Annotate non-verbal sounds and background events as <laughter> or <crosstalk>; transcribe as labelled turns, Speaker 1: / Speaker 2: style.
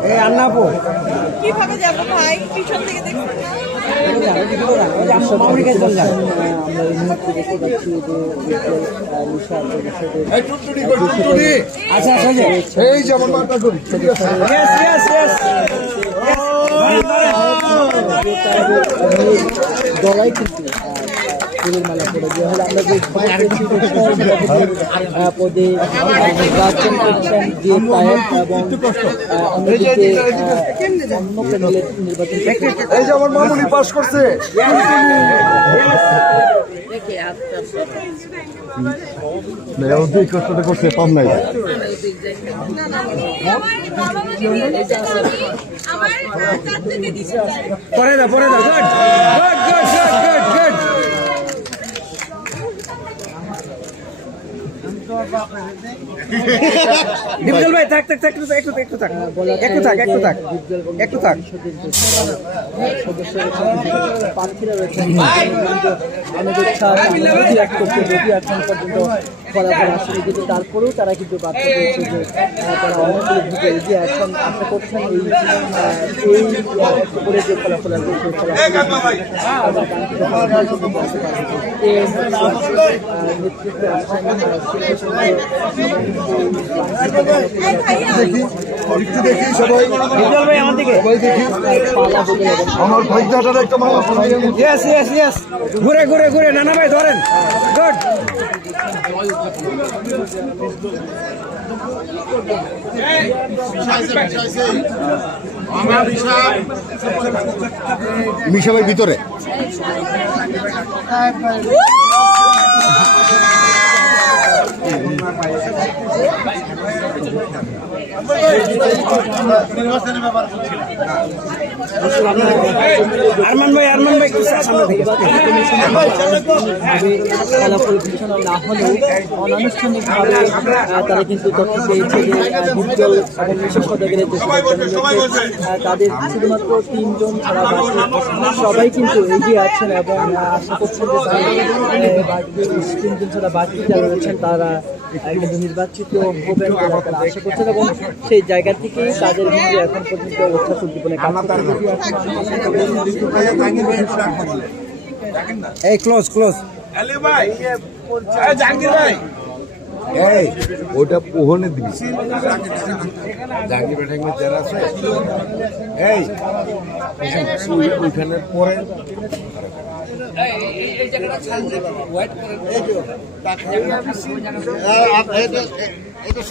Speaker 1: নিয়ে আন্না পো কি
Speaker 2: ভাবে যাব ভাই? পিছন থেকে দেখব
Speaker 1: আমরা এই মুহূর্তে দেখতে পাচ্ছি যে বিপ্লব, আহ, নিশা পরিষদের
Speaker 3: এই যে আমার মাথা করি ঠিক আছে
Speaker 1: দলাই কিন্তু। ফুলের মালা পরে দেওয়া হলো। আমরা যে খবর পেয়েছি যে সভাপতির, আহ, পদে নির্বাচন করছেন যে তায়েব এবং অন্যদিকে অন্য প্যানেলের নির্বাচন
Speaker 3: এই যে আমার মামুনি পাস করছে। দুই কষ্টটা করছে পাম নাই।
Speaker 4: পরে দাও পরে দাও। Good good good good good <laughs> Dipjol ভাই, থাক থাক থাক, একটু একটু থাক। একটু থাক একটু থাক একটু থাক।
Speaker 1: প্রার্থীরা রয়েছেন ফলাফল আসলে কিন্তু তারপরেও তারা কিন্তু বাধ্য হয়েছে যে তারা অনেকগুলো ভোটে এগিয়ে এখন আশা করছেন এই উপরে এই যে ফলাফল আসবে, সেই ফলাফল নেতৃত্বে আসছেন
Speaker 3: একটু দেখি সবাই। সবাই দেখি। আমার একটা
Speaker 4: ইয়েস ইয়েস ইয়েস ঘুরে ঘুরে ঘুরে। নানা ভাই ধরেন। গুড
Speaker 3: মিশা ভাই ভিতরে।
Speaker 4: আরমান ভাই আরমান ভাই, একটু সামনে থেকে
Speaker 1: না তারা কিন্তু তথ্য পেয়েছে যে এবং তাদের শুধুমাত্র তিনজন ছাড়া সবাই কিন্তু এগিয়ে আছেন এবং আশা করছেন তিনজন ছাড়া বাকি যারা রয়েছেন, তারা কিন্তু নির্বাচিত হবেন তারা আশা করছেন এবং সেই জায়গা থেকেই তাদের কিন্তু এখন পর্যন্ত উদ্দীপনে
Speaker 4: এই ক্লোজ ক্লোজ
Speaker 3: এই ওটা পোহনে দিবি। জাঙ্গি বেঠাঙ্গি যারা আছে এই। ওই- ওইখানের পরে